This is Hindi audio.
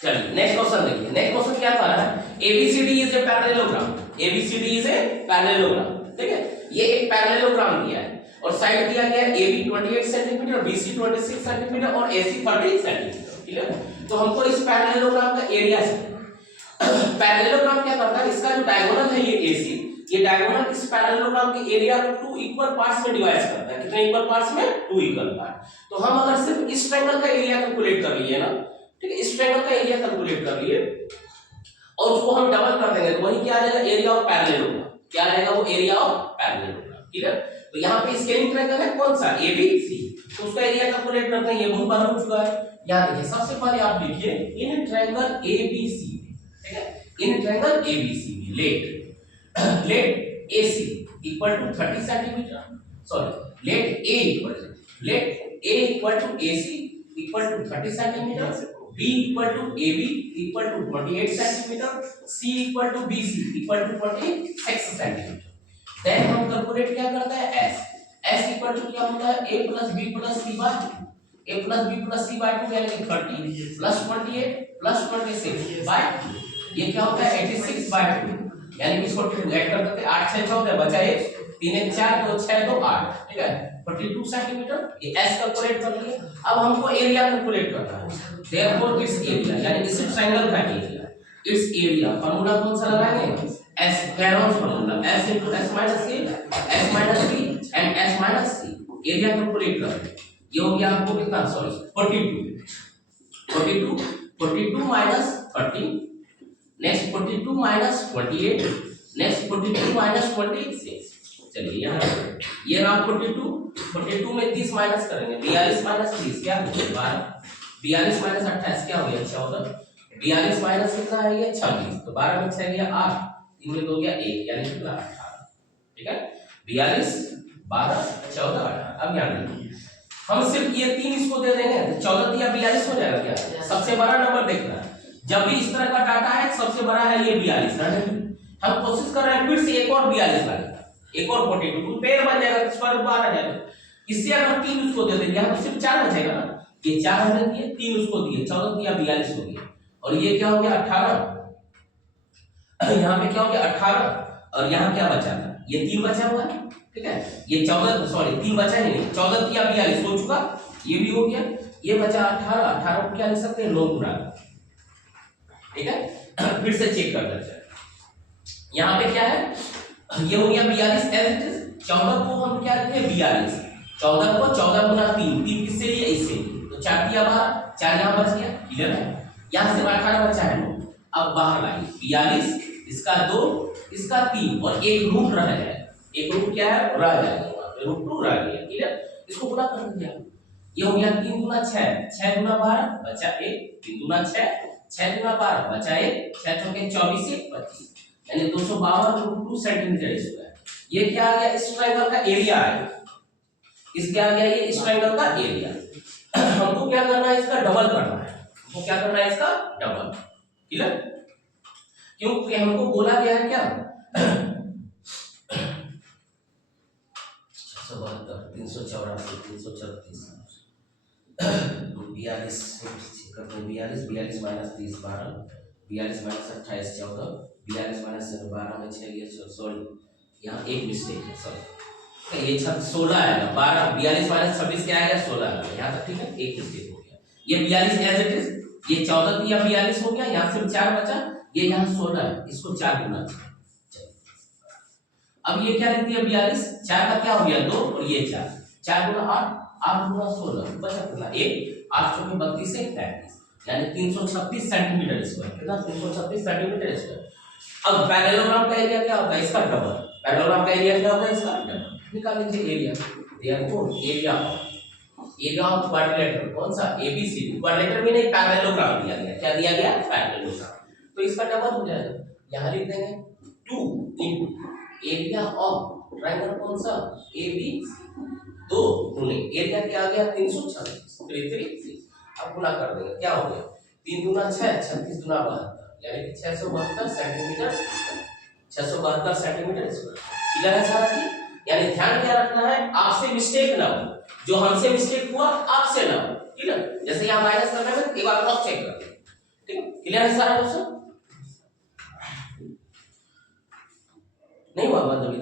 चलिए नेक्स्ट क्वेश्चन देखिए। नेक्स्ट क्वेश्चन क्या था है, ABCD is a parallelogram. ABCD is a parallelogram, ठीक है। ये एक पैरेललोग्राम दिया है और साइड दिया गया है AB 28 सेंटीमीटर, BC 26 सेंटीमीटर और AC 30 सेंटीमीटर, क्लियर। तो हमको इस पैरेललोग्राम का एरिया चाहिए। पैरेललोग्राम क्या करता है, इसका जो डायगोनल है ये AC, ये डायगोनल इस पैरेललोग्राम के एरिया को 2 इक्वल पार्ट्स में डिवाइड करता है। कितने इक्वल पार्ट्स में? 2 इक्वल पार्ट। तो हम अगर सिर्फ इस ट्रायंगल का एरिया कैलकुलेट कर लिए ना, ठीक है, इस ट्रायंगल का एरिया कैलकुलेट कर लिए और उसको हम डबल कर देंगे तो वही क्या आ जाएगा, एरिया ऑफ पैरेललोग्राम। क्या रहेगा वो, एरिया ऑफ पैरेललोग्राम, क्लियर। तो यहाँ पे स्केलिंग ट्रायंगल है कौन सा, ABC, तो उसका एरिया कैलकुलेट करते हैं। ये बहुत बार हो चुका है। यहाँ देखिए सबसे पहले आप लिखिए इन ट्रायंगल ABC, ठीक है, in triangle ABC let AC equal to 30 centimetre, sorry let A equal to AC equal to 30 centimetre, B equal to AB equal to 28 centimetre, C equal to BC equal to 26 centimetre. Then हम कैलकुलेट क्या करते हैं, S इक्वल टू क्या होता है, A plus B plus C by 2, A plus B plus C by 2 यानी कि 30 प्लस 28 प्लस 26 बाय 2, ये क्या होता है 86 बाय 2, यानी कि इसको ऐड कर देते हैं, 8 6 14 बचा 1, 3 1 4 2 6 2 8, ठीक है, 42 सेंटीमीटर। ये S कैलकुलेट कर लिए। अब हमको एरिया कैलकुलेट करना है। देयरफॉर इट्स एरिया यानी इस ट्रायंगल का एरिया, इट्स एरिया फार्मूला कौन सा लगाएंगे, S Heron's formula, S * S - C, S - B and S - C। Area calculate करें, ये हो गया आपको कितना, sorry 42 minus 30, next 42 minus 28, next 42 minus 26। चलिए यहाँ ये रहा 42 में 30 माइनस करेंगे, 42 माइनस 30 क्या हो गया 12, 42 माइनस 28 क्या हो गया 14, 42 माइनस कितना है ये 26, तो 12 में 6 गया 8, 3 में 2 गया 1 यानी कितना 18, ठीक है। 42 12 14 18। अब याद रखिए हम सिर्फ ये 3 इसको दे देंगे तो 14 दिया 42 हो जाएगा क्या, सबसे बड़ा नंबर देखना है। जब भी इस तरह का डाटा है सबसे बड़ा है ये 42 ना, हम कोशिश कर रहे हैं फिर से एक और 42 लाने का, एक और 42 पेड़ बन जाएगा, स्क्वायर रूट 12 आ जाएगा। इससे अगर हम 3 उसको दे देंगे हम सिर्फ 4 बचेगा ना, ये 4 हमने दिए 3 उसको दिए 14 दिया 42 हो गया, और ये क्या हो गया 18, यहाँ पे क्या हो गया 18 और यहाँ क्या बचा था, ये 3 बचा हुआ है, ठीक है, ये 14 सॉरी 3 बचा ही नहीं, 14 दिया 42 हो चुका, ये भी हो गया, ये बचा 18 को क्या लिख सकते हैं 9 गुना, ठीक है। फिर से चेक कर लेते हैं, यहाँ पे क्या है, ये हो गया 42 एज इट इज, 14 को हम क्या लिखे 42, 14 को 14 गुना 3 किससे लिए, इससे, तो 4 दिया 12, 4 यहाँ बच गया, क्लियर है। यहाँ से 18 बचा है, अब बाहर लाइए 42, इसका 2, इसका 3 और एक रूट रह जाए, एक रूट क्या है रह जाएगा, वहां पे रूट 2 रह गया, क्लियर। इसको गुना कर दिया, ये हो गया 3 गुना 6, 6 गुना 12 बचा 1, 3 गुना 6, 6 गुना 12 बचा 1, 6 चौके 24 1 25, यानी 252 सेंटीमीटर स्क्वायर। ये क्या आ गया, इस ट्रायंगल का एरिया है, इस क्या आ गया, ये इस ट्रायंगल का एरिया। हमको क्या करना है, इसका डबल करना है, हमको क्या करना है इसका डबल, क्लियर। क्योंकि हमको बोला गया है क्या 672 384 336 42 42 माइनस 30 12, 42 माइनस 28 14, 42 माइनस 12 में 6 ये सॉरी यहाँ एक मिस्टेक है, सॉरी ये 16 आएगा, 12 42 माइनस 26 क्या आएगा 16 आएगा, यहाँ तक ठीक है, एक मिस्टेक हो गया, ये 42 एज इट इज, ये 14 दिया 42 हो गया, यहाँ सिर्फ 4 बचा, ये यहाँ 16 है, इसको 4 गुना, अब ये क्या लिख दिया 42, 4 का क्या हो गया 2 और ये 4, 4 गुना 8, 8 गुना 16 बचा कितना 1, 8 चौके 32 से 33, यानी 336 सेंटीमीटर स्क्वायर, कितना 336 सेंटीमीटर स्क्वायर। अब पैरेललोग्राम का एरिया क्या होता है, इसका डबल, पैरेललोग्राम का एरिया क्या होता है, इसका डबल। निकाल लीजिए area, therefore area of quadrilateral कौन सा एबीसीडी, क्वाड्रिलेटरल में नहीं पैरेललोग्राम दिया गया, क्या दिया गया पैरेललोग्राम, तो इसका डबल हो जाएगा, यहां लिख देंगे 2 इनटू एरिया ऑफ ट्रायंगल कौन सा AB, 2 गुने एरिया क्या आ गया 336 333, अब गुना कर देंगे क्या हो गया 3 दूना 6 36 दूना 72, यानी कि 672 सेंटीमीटर 672 सेंटीमीटर स्क्वायर, क्लियर है सारा चीज। यानी ध्यान क्या रखना है, आपसे मिस्टेक ना हो, जो हमसे मिस्टेक हुआ आपसे ना हो, ठीक है। जैसे यहाँ माइनस करने में एक बार क्रॉस चेक कर, ठीक है। क्लियर है सारा क्वेश्चन? नहीं हुआ बात अभी?